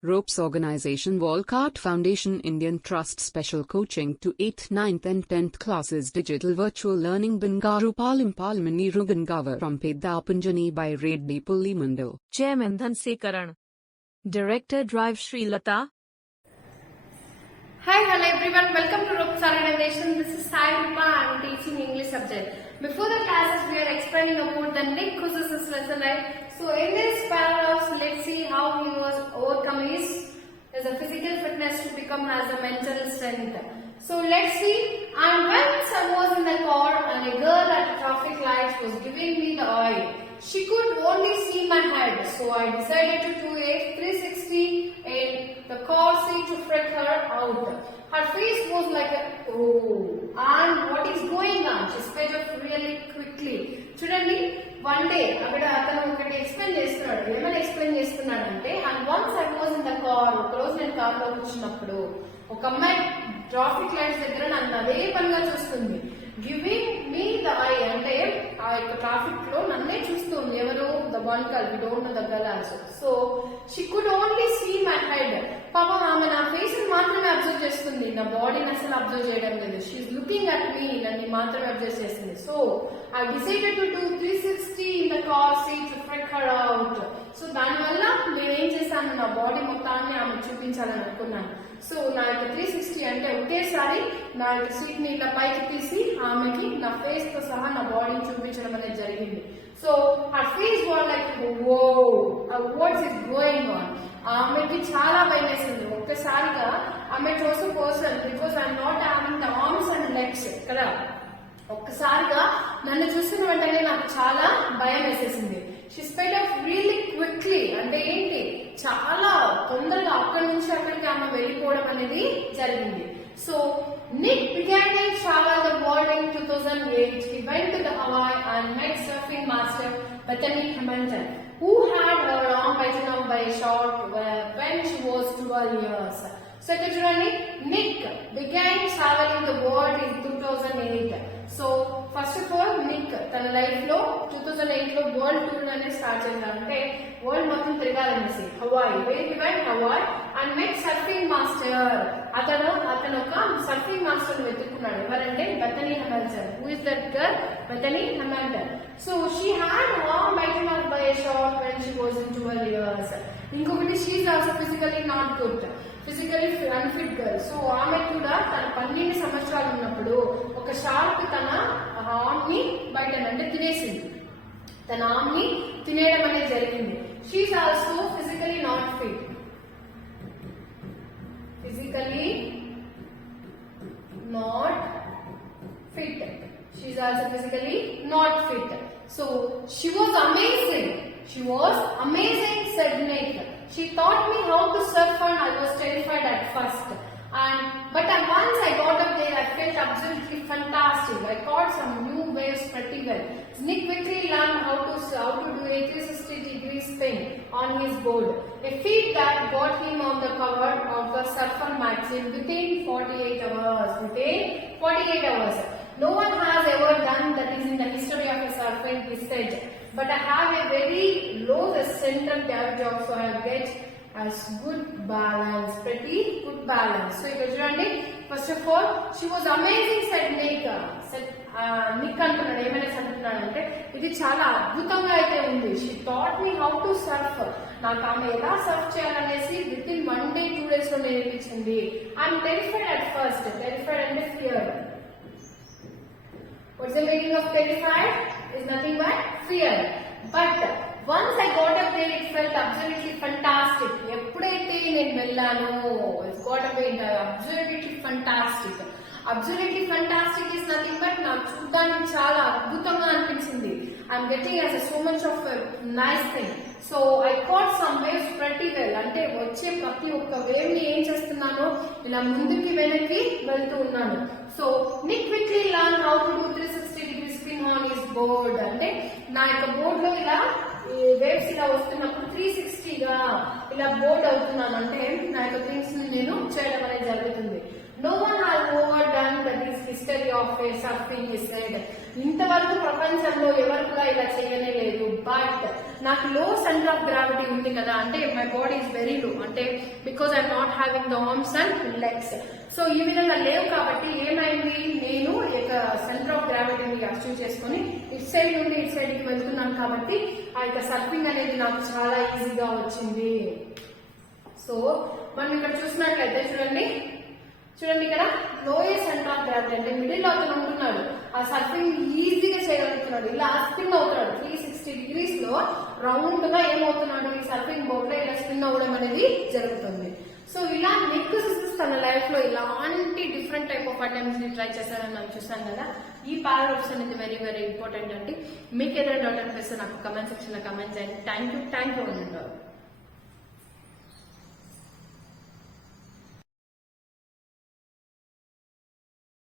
Ropes Organization Walcott Foundation Indian Trust Special Coaching to 8th, 9th and 10th Classes Digital Virtual Learning Bangaru Palim Rugangavar from Pedapunjani by Reddy Pulli Mandal. Chairman Dhanse Karan. Director Drive Sri Lata. Hi, hello everyone. Welcome to Ropes Organization. This is Sai Rupa. I am teaching English subject. Before the classes, we are explaining about the Nick Cousins lesson, right? So in this paragraph, let's see how he was overcome his as a physical fitness to become as a mental strength. So let's see. And once I was in the car and a girl at the traffic lights was giving me the eye. She could only see my head, so I decided to do a 360 in the car seat to freak her out. Her face was like a, oh, and what is going on? She sped up really quickly. చూడండి one day అక్కడ అతను ఒకటి ఎక్స్ప్లెయిన్ చేస్తున్నాడు. ఏమైనా ఎక్స్ప్లెయిన్ చేస్తున్నాడంటే and once I was in the car, ఒక రోజు నేను కార్ లో కూర్చున్నప్పుడు ఒక అమ్మాయి ట్రాఫిక్ లైట్స్ దగ్గర నన్ను అదే పనిగా చూస్తుంది. గివింగ్ మీ ద ఐ అంటే ఆ యొక్క ట్రాఫిక్ లో నన్నే చూస్తుంది. ఎవరు? The one girl, we don't know the girl also. So she could only see my head. పాపం ఆమె నా ఫేస్ మాత్రమే అబ్జర్వ్ చేస్తుంది, నా బాడీని అసలు అబ్జర్వ్ చేయడం లేదు. షీఈస్ లుకింగ్ అట్ మీ, నన్ను మాత్రమే అబ్జర్వ్ చేస్తుంది. So I decided to do 360 in the car seat to freak her out. So దానివల్ల నేనేం చేశాను, నా బాడీ మొత్తాన్ని ఆమె చూపించాలని అనుకున్నాను. సో నా యొక్క 360 అంటే ఒకేసారి నా యొక్క సీట్ ని ఇలా పైకి తీసి ఆమెకి నా ఫేస్ తో సహా నా బాడీని చూపించడం అనేది జరిగింది. So her face was like oh what's is going on. ఆమెకి చాలా భయం వేసింది. ఒక్కసారిగా ఆమె చూస్ person because I'm not having the arms and legs కదా. ఒక్కసారిగా నన్ను చూసిన వెంటనే నాకు చాలా భయం వేసేసింది. She sped up really quickly అంటే ఏంటి, చాలా తొందరగా అక్కడి నుంచి అక్కడికి ఆమె వెళ్ళిపోవడం అనేది జరిగింది. So Nick began to travel the world in 2008. He went to the Hawaii and met surfing master Bethany Hamilton, who had her arm bitten off by a shark when she was 12 years. So ఇక్కడ చూడండి, Nick began traveling the world in 2008. So first of all Nick తన లైఫ్ లో 2008 లో world tour అనేది స్టార్ట్ చేశారు. అంటే world మొత్తం తిరగాలనేసి Hawaii, Hawaii and met surfing master. అతను ఒక సర్ఫింగ్ మాస్టర్ వెతుక్కున్నాడు. ఎవరంటే Bethany Hamilton. Who is that girl? Bethany Hamilton. So she had arm bitten off by a shark when she was in 12 years. ఇంకొకటి she is also physically not good, physically unfit girl. So ఆమె కూడా తన 12 సంవత్సరాలు ఉన్నప్పుడు ఒక షార్క్ తన ఆర్మ్ ని బయట అంటే తినేసింది. తన ఆర్మ్ ని తినేయడం అనేది జరిగింది. She is also physically not fit. Physically not fit. She is also physically not fit. So she was amazing. She was amazing, said Nick. She taught me how to surf and I was terrified at first. But once I got up there, I felt absolutely fantastic. I caught some new waves pretty well. Nick quickly learned how to do a 360-degree spin on his board, a feat that got him on the cover of the Surfer magazine within 48 hours. Within 48 hours. No one has ever done that is in the history of a surfing, he said. But I have a very low central gravity also. I get as good balance, pretty good balance. So ఇక్కడ చూడండి, first of all she was amazing said Nick. Nick అంటున్నాడు, ఏమైనా అంటున్నాడు అంటే ఇది చాలా అద్భుతంగా అయితే ఉంది. She taught me how to surf. నాకు ఆమె ఎలా సర్ఫ్ చేయాలనేసి విత్ ఇన్ 1 day 2 days లో నేర్పించింది. I'm terrified at first. Terrified అంటే fear. What's the meaning of terrified? Is nothing but fear. But once I got up there, it felt absolutely fantastic. ఎప్పుడైతే నేను వెళ్ళాను, it's got to be absolutely fantastic. Absolutely fantastic is nothing but నాకు చూడడానికి చాలా అద్భుతంగా అనిపించింది. I'm getting as so much of a nice thing. So I caught some waves pretty well. అంటే వచ్చే ప్రతి ఒక్క వేవ్ ని ఏం చేస్తున్నాను, ఇలా ముందుకి వెనక్కి వెళ్తూ ఉన్నాను. So Nick quickly learned how to do 360-degree spin on his board. అంటే నా యొక్క బోర్డ్ లో ఇలా వేవ్స్ ఇలా వస్తున్నప్పుడు 360గా ఇలా బోర్డ్ అవుతున్నాను. అంటే నా యొక్క థింగ్స్ ని నేను చేయడం అనేది జరుగుతుంది. No one has overdone that is history of surfing said ఇంతవరకు ప్రపంచంలో ఎవరు కూడా ఇలా చేయనే లేదు. బట్ నాకు లో సెంటర్ ఆఫ్ గ్రావిటీ ఉంది కదా, అంటే my body is very low, అంటే because I'm not having the arms and legs. So ఈ విధంగా లేవు కాబట్టి ఏమైంది, నేను ఇక సెంటర్ ఆఫ్ గ్రావిటీని అచీవ్ చేసుకుని ఇటు సైడ్ నుండి ఇటు సైడ్ కి వెళ్తున్నాను కాబట్టి ఆ యొక్క సర్ఫింగ్ అనేది నాకు చాలా ఈజీగా వచ్చింది. సో మనం ఇక్కడ చూసినట్లయితే చూడండి ఇక్కడ లోయర్ సెంటర్ ఆఫ్ గ్రావిటీ అంటే మిడిల్ లో అతను ఉంటున్నాడు, ఆ సర్ఫింగ్ ఈజీగా చేయగలుగుతున్నాడు. ఇలా స్పిన్ అవుతున్నాడు 360 degrees లో రౌండ్ గా ఏమవుతున్నాడు, ఈ సర్ఫింగ్ బోర్డ్ లో ఇలా స్పిన్ అవ్వడం అనేది జరుగుతుంది. సో ఇలా నిక్ సిసిస్ తన లైఫ్ లో ఇలాంటి డిఫరెంట్ టైప్ ఆఫ్ అటెంప్ట్స్ ని ట్రై చేశారని మనం చూసాం కదా. ఈ పారాడాక్స్ అనేది వెరీ వెరీ ఇంపార్టెంట్ అండి. మీకు ఏదైనా డౌట్ అనిపిస్తే నాకు కమెంట్ సెక్షన్ లో కమెంట్ చేయండి. Thank you.